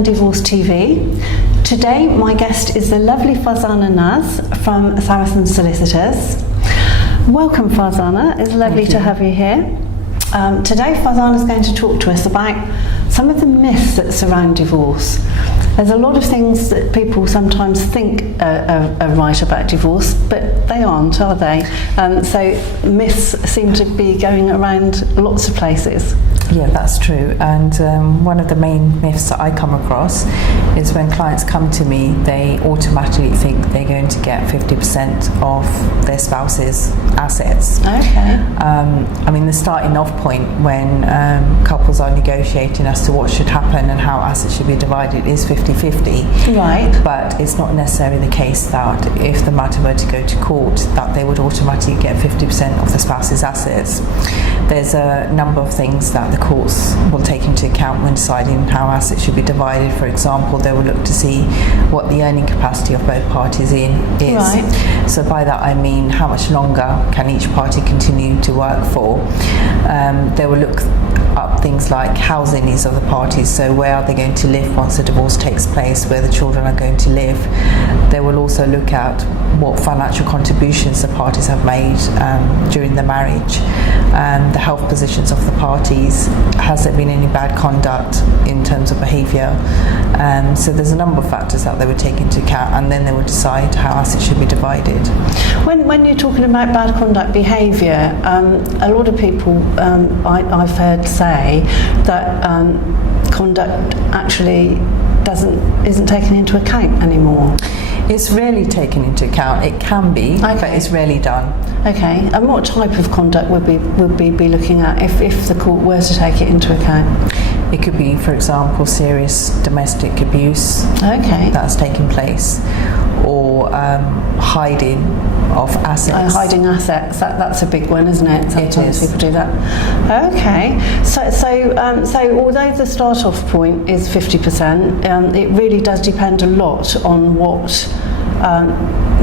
Surround Divorce TV. Today my guest is the lovely Farzana Naz from Saracen Solicitors. Welcome Farzana, it's lovely to have you here. Today Farzana is going to talk to us about some of the myths that surround divorce. There's a lot of things that people sometimes think are right about divorce, but they aren't, are they? So myths seem to be going around lots of places. Yeah, that's true. And one of the main myths that I come across is when clients come to me, they automatically think they're going to get 50% of their spouse's assets. Okay. I mean, the starting off point when couples are negotiating as to what should happen and how assets should be divided is 50-50. Right. But it's not necessarily the case that if the matter were to go to court, that they would automatically get 50% of the spouse's assets. There's a number of things that the courts will take into account when deciding how assets should be divided. For example, they will look to see what the earning capacity of both parties is. Right. So by that I mean how much longer can each party continue to work for. They will look up things like housing needs of the parties, so where are they going to live once the divorce takes place, where the children are going to live. They will also look at what financial contributions the parties have made during the marriage, the health positions of the parties, has there been any bad conduct in terms of behaviour. So there's a number of factors that they would take into account, and then they would decide how assets should be divided. When you're talking about bad conduct behaviour, a lot of people I've heard say that conduct actually isn't taken into account anymore. It's rarely taken into account. It can be, okay, but it's rarely done. Okay, and what type of conduct would we be looking at if the court were to take it into account? It could be, for example, serious domestic abuse that's taken place, or hiding of assets. Hiding assets, that's a big one, isn't it? Sometimes people do that. Okay, so although the start-off point is 50%, it really does depend a lot on what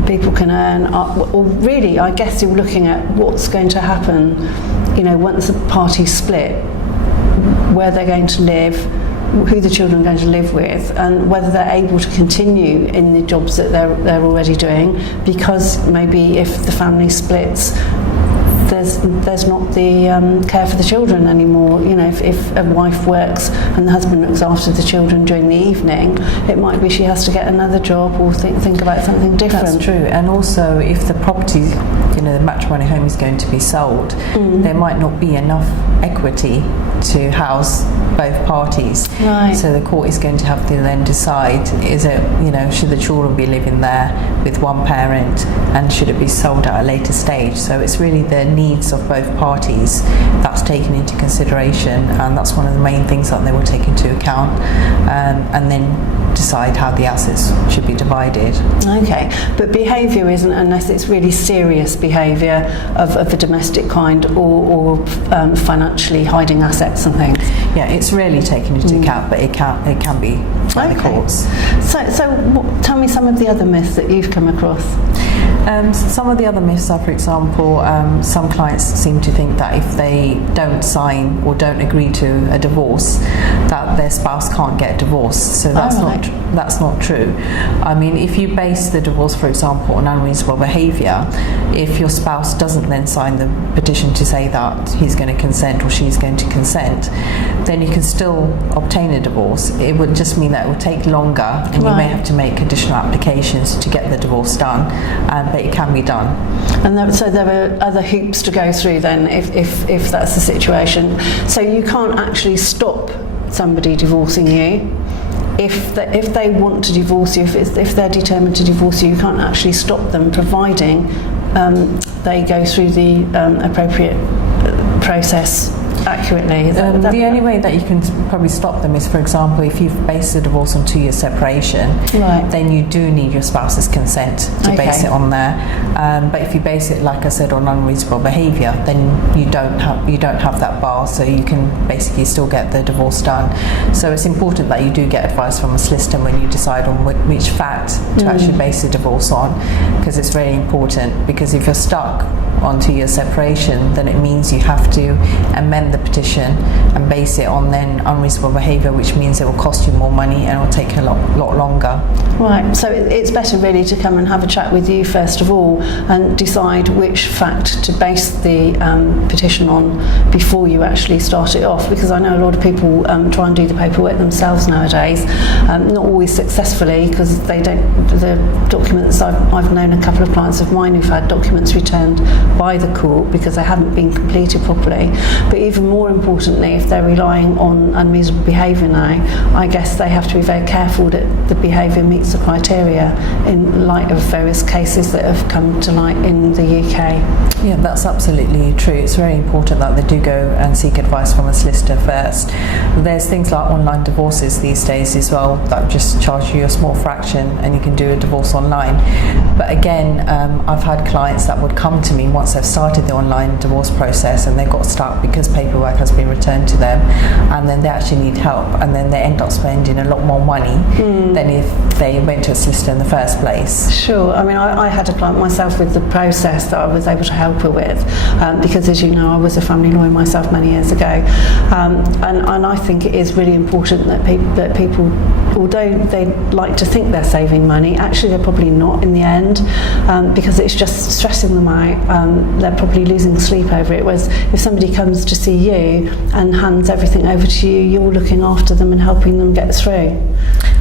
people can earn, or really, I guess you're looking at what's going to happen, once the parties split, where they're going to live, who the children are going to live with, and whether they're able to continue in the jobs that they're already doing, because maybe if the family splits, there's not the care for the children anymore. If a wife works and the husband looks after the children during the evening, it might be she has to get another job or think about something different. That's true. And also, if the property, the matrimony home is going to be sold, there might not be enough equity to house both parties. Right. So the court is going to have to then decide, is it, should the children be living there with one parent, and should it be sold at a later stage? So it's really the needs of both parties that's taken into consideration, and that's one of the main things that they will take into account, and then decide how the assets should be divided. Okay, but behaviour isn't, unless it's really serious behaviour of a domestic kind, or financially hiding assets and things. Yeah, it's rarely taken into account, but it can be by the courts. So tell me some of the other myths that you've come across. Some of the other myths are, for example, some clients seem to think that if they don't sign or don't agree to a divorce, that their spouse can't get divorced. So that's not true. I mean, if you base the divorce, for example, on unreasonable behaviour, if your spouse doesn't then sign the petition to say that he's going to consent or she's going to consent, then you can still obtain a divorce. It would just mean that it would take longer, and you may have to make additional applications to get the divorce done, but it can be done. And so there are other hoops to go through then, if that's the situation. So you can't actually stop somebody divorcing you. If they want to divorce you, if they're determined to divorce you, you can't actually stop them, providing they go through the appropriate process accurately. The only way that you can probably stop them is, for example, if you've based the divorce on 2 year separation, then you do need your spouse's consent to base it on there. But if you base it, like I said, on unreasonable behaviour, then you don't have that bar, so you can basically still get the divorce done. So it's important that you do get advice from a solicitor when you decide on which fact to actually base the divorce on, because it's very important. Because if you're stuck on 2 year separation, then it means you have to amend the the petition and base it on then unreasonable behaviour, which means it will cost you more money and it will take a lot longer. Right, so it's better really to come and have a chat with you first of all and decide which fact to base the petition on before you actually start it off, because I know a lot of people try and do the paperwork themselves nowadays, not always successfully, because they don't, the documents, I've known a couple of clients of mine who've had documents returned by the court because they haven't been completed properly. But even more importantly, if they're relying on unreasonable behaviour now, I guess they have to be very careful that the behaviour meets the criteria in light of various cases that have come to light in the UK. Yeah, that's absolutely true. It's very important that they do go and seek advice from a solicitor first. There's things like online divorces these days as well that just charge you a small fraction and you can do a divorce online. But again, I've had clients that would come to me once they've started the online divorce process and they got stuck because paperwork has been returned to them, and then they actually need help, and then they end up spending a lot more money than if they went to a solicitor in the first place. Sure. I mean, I had a client myself with the process that I was able to help her with, because as you know, I was a family lawyer myself many years ago, and I think it is really important that people, although they like to think they're saving money, actually they're probably not in the end, because it's just stressing them out. They're probably losing sleep over it, whereas if somebody comes to see you and hands everything over to you, you're looking after them and helping them get through.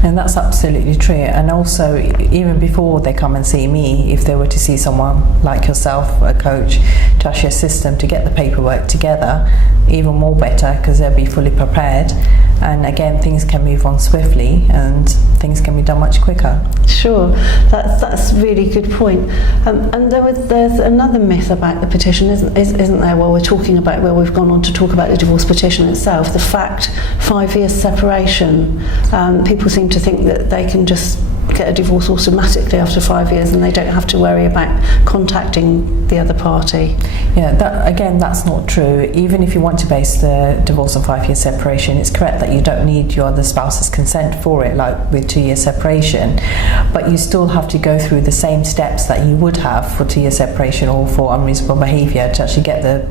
And that's absolutely true. And also, even before they come and see me, if they were to see someone like yourself, a coach, to actually assist them to get the paperwork together, even more better, because they'll be fully prepared. And again, things can move on swiftly and things can be done much quicker. Sure, that's a really good point. And there's another myth about the petition, isn't there? While we're talking about, where we've gone on to talk about the divorce petition itself, the fact 5 years separation. People seem to think that they can just get a divorce automatically after 5 years and they don't have to worry about contacting the other party. Yeah, that's not true. Even if you want to base the divorce on 5 years separation, it's correct that you don't need your other spouse's consent for it, like with 2 years separation, but you still have to go through the same steps that you would have for 2 years separation or for unreasonable behaviour to actually get the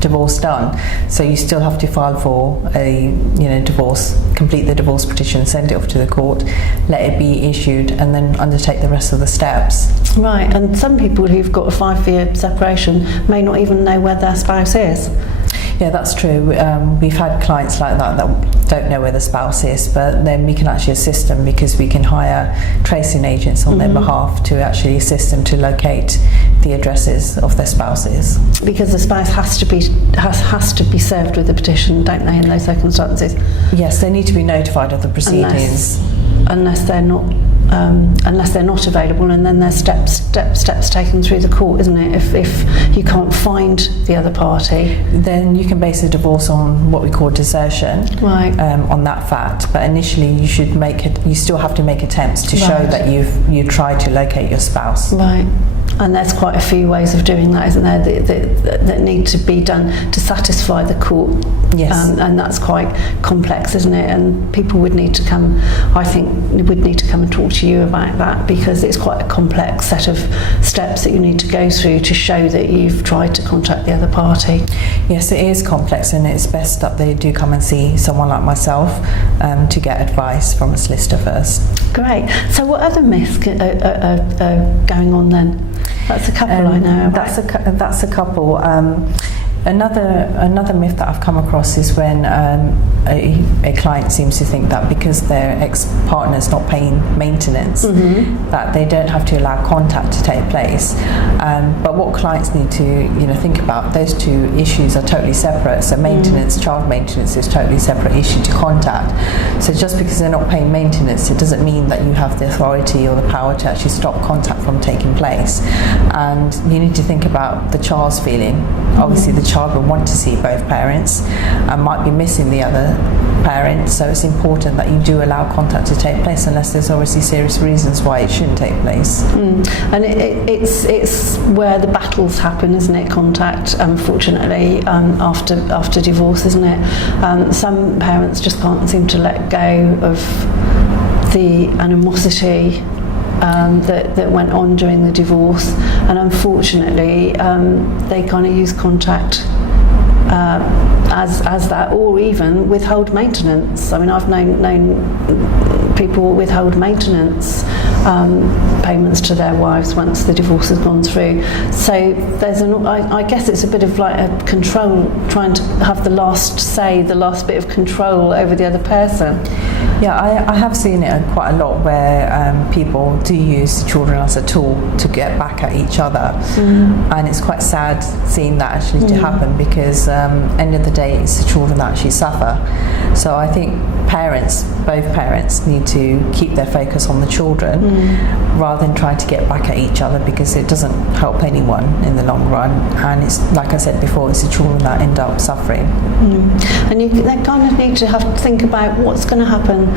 divorce done. So you still have to file for a divorce, complete the divorce petition, send it off to the court, let it be issued, and then undertake the rest of the steps. Right, and some people who've got a 5 year separation may not even know where their spouse is. Yeah, that's true. We've had clients like that don't know where the spouse is, but then we can actually assist them because we can hire tracing agents on their behalf to actually assist them to locate the addresses of their spouses. Because the spouse has to be served with the petition, don't they, in those circumstances? Yes, they need to be notified of the proceedings. Unless they're not available, and then there's steps taken through the court, isn't it? If you can't find the other party, then you can base a divorce on what we call desertion, right? On that fact. But initially, you still have to make attempts to show that you tried to locate your spouse, right? And there's quite a few ways of doing that, isn't there, that need to be done to satisfy the court. Yes. And that's quite complex, isn't it? And people would need to come, I think, and talk to you about that, because it's quite a complex set of steps that you need to go through to show that you've tried to contact the other party. Yes, it is complex, and it's best that they do come and see someone like myself to get advice from a solicitor first. Great. So what other myths are going on then? That's a couple I know about. That's a couple. Another myth that I've come across is when a client seems to think that because their ex-partner's not paying maintenance, that they don't have to allow contact to take place. But what clients need to think about, those two issues are totally separate. So maintenance, child maintenance, is totally separate issue to contact. So just because they're not paying maintenance, it doesn't mean that you have the authority or the power to actually stop contact from taking place. And you need to think about the child's feeling. Obviously, the child will want to see both parents and might be missing the other parent, so it's important that you do allow contact to take place unless there's obviously serious reasons why it shouldn't take place. And it's where the battles happen, isn't it? Contact, unfortunately, after divorce, isn't it? Some parents just can't seem to let go of the animosity that went on during the divorce, and unfortunately they kind of use contact as that, or even withhold maintenance. I mean, I've known people withhold maintenance payments to their wives once the divorce has gone through. So there's I guess it's a bit of like a control, trying to have the last say, the last bit of control over the other person. Yeah, I have seen it quite a lot where people do use children as a tool to get back at each other, and it's quite sad seeing that actually to happen, because end of the day it's the children that actually suffer. So I think both parents need to keep their focus on the children rather than trying to get back at each other, because it doesn't help anyone in the long run, and it's, like I said before, it's the children that end up suffering. And they kind of need to have to think about what's going to happen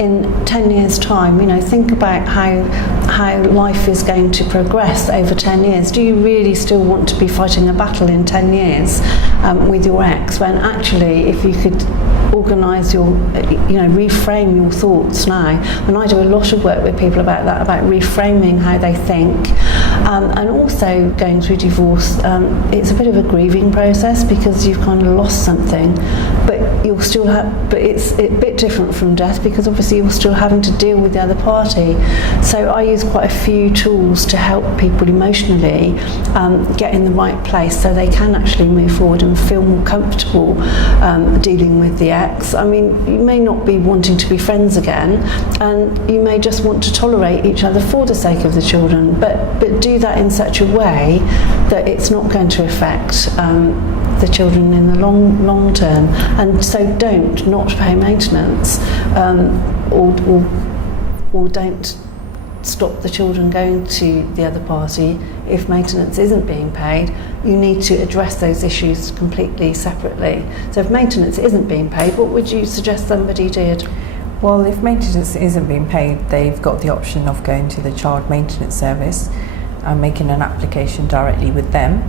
in 10 years' time. You know, think about how life is going to progress over 10 years. Do you really still want to be fighting a battle in 10 years with your ex, when actually if you could organise reframe your thoughts now? And I do a lot of work with people about that, about reframing how they think, and also going through divorce. It's a bit of a grieving process, because you've kind of lost something, but you'll still have. But it's a bit different from death, because obviously you're still having to deal with the other party. So I use quite a few tools to help people emotionally get in the right place, so they can actually move forward and feel more comfortable dealing with the ex. I mean, you may not be wanting to be friends again, and you may just want to tolerate each other for the sake of the children, but do that in such a way that it's not going to affect the children in the long term. And so don't not pay maintenance, or don't stop the children going to the other party if maintenance isn't being paid. You need to address those issues completely separately. So if maintenance isn't being paid, what would you suggest somebody did? Well, if maintenance isn't being paid, they've got the option of going to the child maintenance service and making an application directly with them,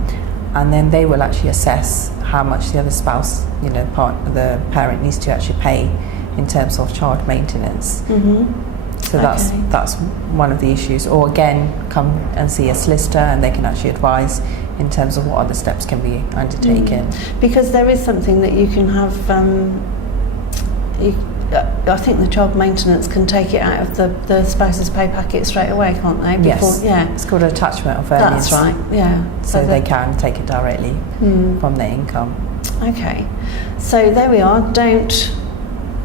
and then they will actually assess how much the other spouse, the parent, needs to actually pay in terms of child maintenance. So that's one of the issues. Or again, come and see a solicitor, and they can actually advise in terms of what other steps can be undertaken. Because there is something that you can have. I think the child maintenance can take it out of the spouse's pay packet straight away, can't they? Yes. Yeah. It's called attachment of earnings. That's right. Yeah. So they can take it directly from their income. Okay. So there we are. Don't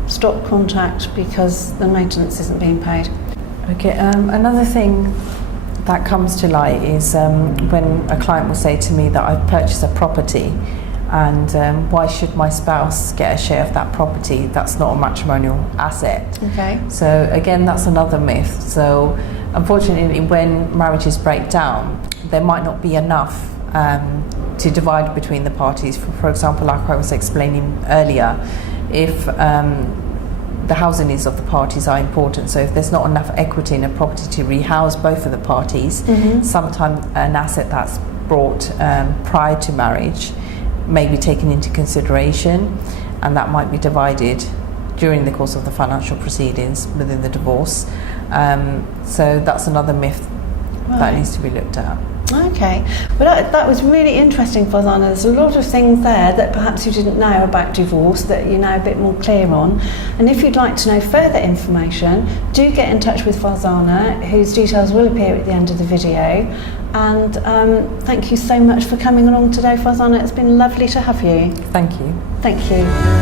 stop contact because the maintenance isn't being paid. Okay. Another thing that comes to light is when a client will say to me that I've purchased a property, and why should my spouse get a share of that property? That's not a matrimonial asset. Okay. So again, that's another myth. So unfortunately, when marriages break down, there might not be enough to divide between the parties. For example, like I was explaining earlier, if the housing needs of the parties are important, so if there's not enough equity in a property to rehouse both of the parties, sometimes an asset that's brought prior to marriage may be taken into consideration, and that might be divided during the course of the financial proceedings within the divorce. So that's another myth that needs to be looked at. Okay, well that was really interesting, Farzana. There's a lot of things there that perhaps you didn't know about divorce that you're now a bit more clear on. And if you'd like to know further information, do get in touch with Farzana, whose details will appear at the end of the video. And thank you so much for coming along today, Farzana. It's been lovely to have you. Thank you. Thank you.